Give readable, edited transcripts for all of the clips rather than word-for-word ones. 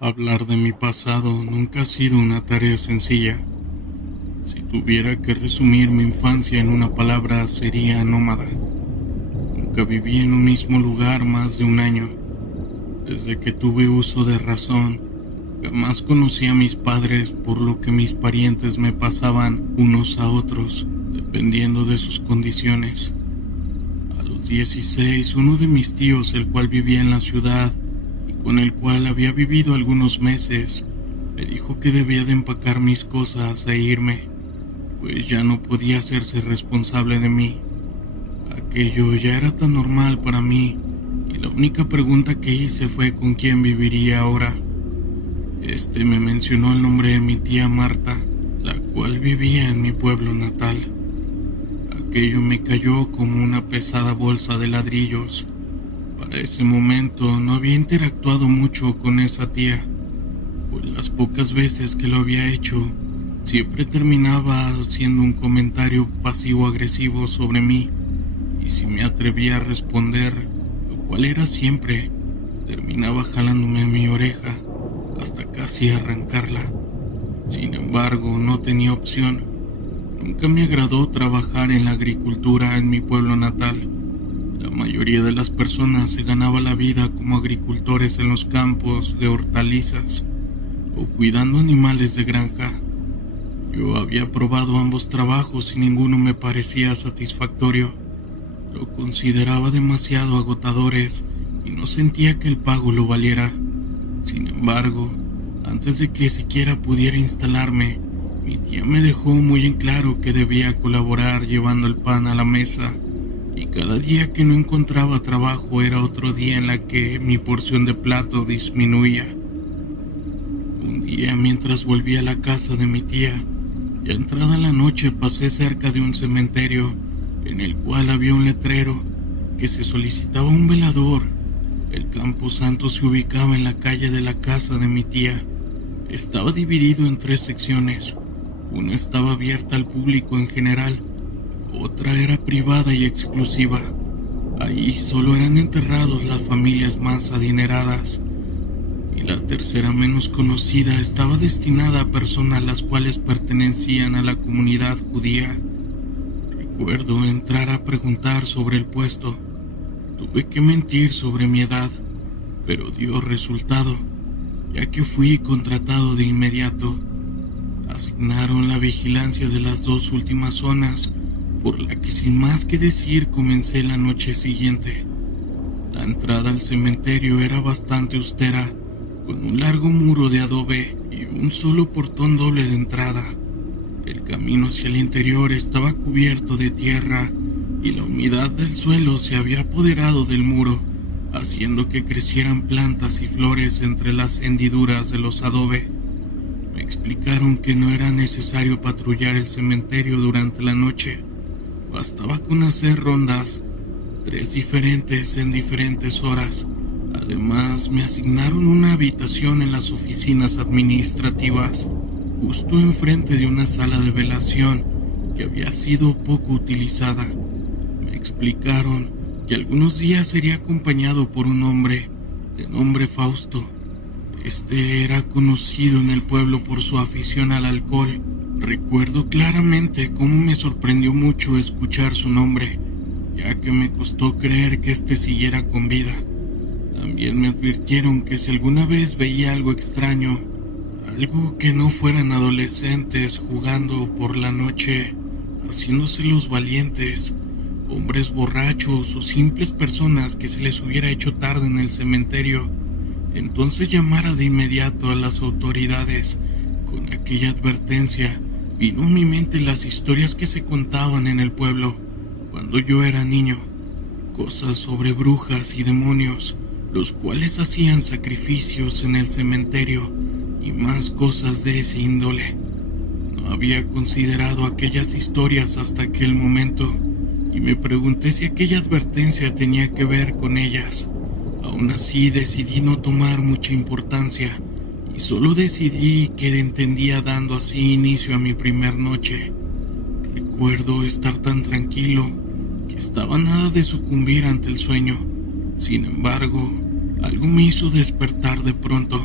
Hablar de mi pasado nunca ha sido una tarea sencilla. Si tuviera que resumir mi infancia en una palabra, sería nómada. Nunca viví en un mismo lugar más de un año. Desde que tuve uso de razón, jamás conocí a mis padres, por lo que mis parientes me pasaban unos a otros, dependiendo de sus condiciones. A los 16, uno de mis tíos, el cual vivía en la ciudad y con el cual había vivido algunos meses, me dijo que debía de empacar mis cosas e irme, pues ya no podía hacerse responsable de mí. Aquello ya era tan normal para mí, y la única pregunta que hice fue con quién viviría ahora. Me mencionó el nombre de mi tía Marta, la cual vivía en mi pueblo natal. Aquello me cayó como una pesada bolsa de ladrillos. Para ese momento no había interactuado mucho con esa tía, pues las pocas veces que lo había hecho, siempre terminaba haciendo un comentario pasivo-agresivo sobre mí, y si me atrevía a responder, lo cual era siempre, terminaba jalándome mi oreja hasta casi arrancarla. Sin embargo, no tenía opción. Nunca me agradó trabajar en la agricultura en mi pueblo natal. La mayoría de las personas se ganaba la vida como agricultores en los campos de hortalizas o cuidando animales de granja. Yo había probado ambos trabajos y ninguno me parecía satisfactorio. Lo consideraba demasiado agotadores y no sentía que el pago lo valiera. Sin embargo, antes de que siquiera pudiera instalarme, mi tía me dejó muy en claro que debía colaborar llevando el pan a la mesa, y cada día que no encontraba trabajo era otro día en la que mi porción de plato disminuía. Un día, mientras volvía a la casa de mi tía, ya entrada la noche, pasé cerca de un cementerio en el cual había un letrero que se solicitaba un velador. El camposanto se ubicaba en la calle de la casa de mi tía. Estaba dividido en 3 secciones. Una estaba abierta al público en general, otra era privada y exclusiva. Ahí solo eran enterrados las familias más adineradas, y la tercera, menos conocida, estaba destinada a personas las cuales pertenecían a la comunidad judía. Recuerdo entrar a preguntar sobre el puesto. Tuve que mentir sobre mi edad, pero dio resultado, ya que fui contratado de inmediato. Asignaron la vigilancia de las 2 últimas zonas, por la que sin más que decir comencé la noche siguiente. La entrada al cementerio era bastante austera, con un largo muro de adobe y un solo portón doble de entrada. El camino hacia el interior estaba cubierto de tierra y la humedad del suelo se había apoderado del muro, haciendo que crecieran plantas y flores entre las hendiduras de los adobe. Me explicaron que no era necesario patrullar el cementerio durante la noche. Bastaba con hacer rondas, 3 diferentes en diferentes horas. Además, me asignaron una habitación en las oficinas administrativas, justo enfrente de una sala de velación que había sido poco utilizada. Me explicaron que algunos días sería acompañado por un hombre de nombre Fausto. Era conocido en el pueblo por su afición al alcohol. Recuerdo claramente cómo me sorprendió mucho escuchar su nombre, ya que me costó creer que siguiera con vida. También me advirtieron que si alguna vez veía algo extraño, algo que no fueran adolescentes jugando por la noche, haciéndose los valientes, hombres borrachos o simples personas que se les hubiera hecho tarde en el cementerio, entonces llamara de inmediato a las autoridades. Con aquella advertencia vino a mi mente las historias que se contaban en el pueblo cuando yo era niño, cosas sobre brujas y demonios, los cuales hacían sacrificios en el cementerio y más cosas de ese índole. No había considerado aquellas historias hasta aquel momento y me pregunté si aquella advertencia tenía que ver con ellas. Aún así decidí no tomar mucha importancia y solo decidí que entendía, dando así inicio a mi primer noche. Recuerdo estar tan tranquilo que estaba a nada de sucumbir ante el sueño. Sin embargo, algo me hizo despertar de pronto.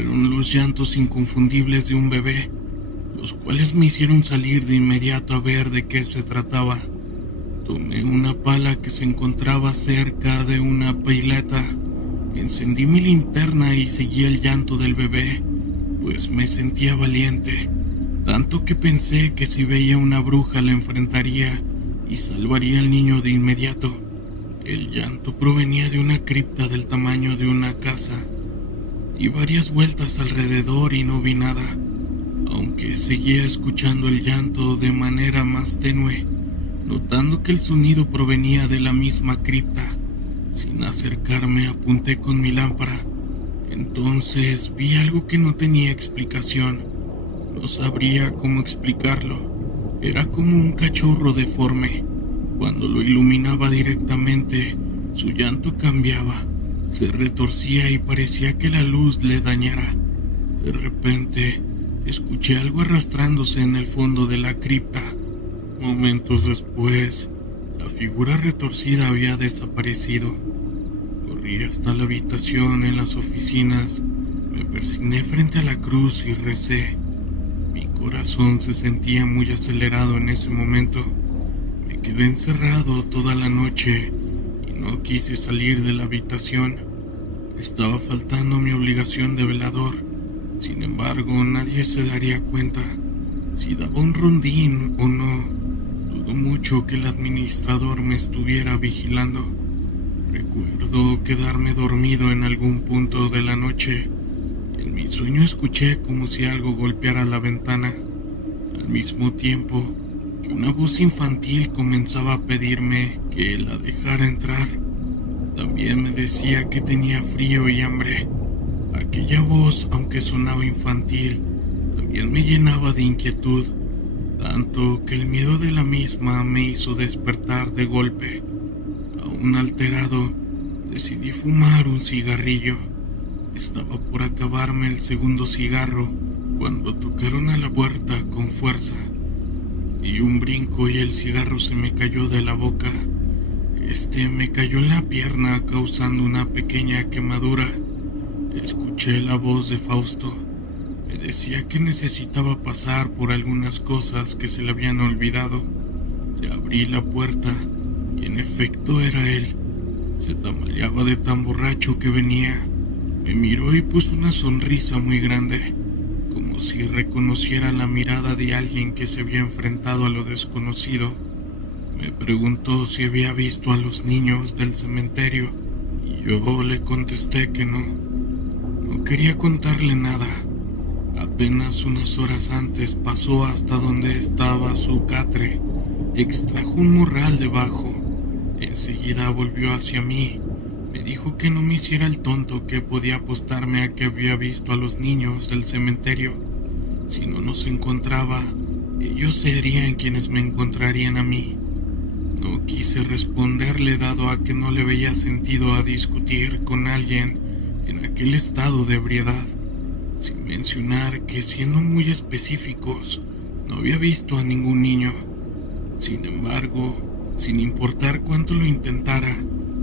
fueron los llantos inconfundibles de un bebé, los cuales me hicieron salir de inmediato a ver de qué se trataba. Tomé una pala que se encontraba cerca de una pileta, encendí mi linterna y seguí el llanto del bebé, pues me sentía valiente, tanto que pensé que si veía una bruja la enfrentaría y salvaría al niño de inmediato. El llanto provenía de una cripta del tamaño de una casa. Di varias vueltas alrededor y no vi nada, aunque seguía escuchando el llanto de manera más tenue, notando que el sonido provenía de la misma cripta. Sin acercarme apunté con mi lámpara. Entonces vi algo que no tenía explicación. No sabría cómo explicarlo. Era como un cachorro deforme. Cuando lo iluminaba directamente, su llanto cambiaba. Se retorcía y parecía que la luz le dañara. De repente, escuché algo arrastrándose en el fondo de la cripta. Momentos después, la figura retorcida había desaparecido. Corrí hasta la habitación en las oficinas, me persigné frente a la cruz y recé. Mi corazón se sentía muy acelerado en ese momento. Me quedé encerrado toda la noche y no quise salir de la habitación. Estaba faltando a mi obligación de velador. Sin embargo, nadie se daría cuenta si daba un rondín o no. Dudo mucho que el administrador me estuviera vigilando. Recuerdo quedarme dormido en algún punto de la noche. En mi sueño escuché como si algo golpeara la ventana. Al mismo tiempo que una voz infantil comenzaba a pedirme que la dejara entrar. También me decía que tenía frío y hambre. Aquella voz, aunque sonaba infantil, también me llenaba de inquietud, tanto que el miedo de la misma me hizo despertar de golpe. Aún alterado, decidí fumar un cigarrillo. Estaba por acabarme el segundo cigarro cuando tocaron a la puerta con fuerza. Di un brinco y el cigarro se me cayó de la boca. Me cayó en la pierna causando una pequeña quemadura. Escuché la voz de Fausto. Me decía que necesitaba pasar por algunas cosas que se le habían olvidado. Le abrí la puerta y en efecto era él. Se tambaleaba de tan borracho que venía. Me miró y puso una sonrisa muy grande, como si reconociera la mirada de alguien que se había enfrentado a lo desconocido. Me preguntó si había visto a los niños del cementerio y yo le contesté que no. No quería contarle nada. Apenas unas horas antes pasó hasta donde estaba su catre, extrajo un morral debajo. Enseguida volvió hacia mí. Me dijo que no me hiciera el tonto, que podía apostarme a que había visto a los niños del cementerio. Si no nos encontraba, ellos serían quienes me encontrarían a mí. No quise responderle dado a que no le veía sentido a discutir con alguien en aquel estado de ebriedad, sin mencionar que, siendo muy específicos, no había visto a ningún niño. Sin embargo, sin importar cuánto lo intentara,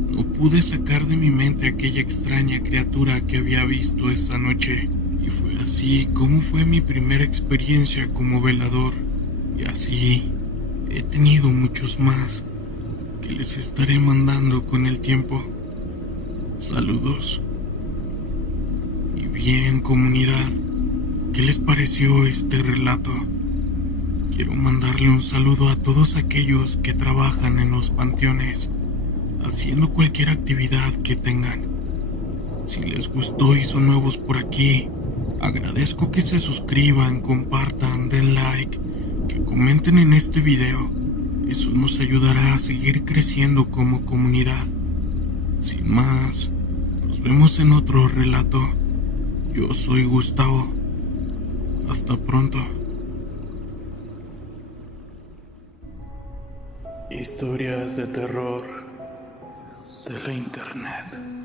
no pude sacar de mi mente aquella extraña criatura que había visto esa noche. Y fue así como fue mi primera experiencia como velador. Y así he tenido muchos más que les estaré mandando con el tiempo. Saludos. Y bien, comunidad, ¿qué les pareció este relato? Quiero mandarle un saludo a todos aquellos que trabajan en los panteones, haciendo cualquier actividad que tengan. Si les gustó y son nuevos por aquí, agradezco que se suscriban, compartan, den like, que comenten en este video. Eso nos ayudará a seguir creciendo como comunidad. Sin más, nos vemos en otro relato. Yo soy Gustavo. Hasta pronto. Historias de terror de la internet.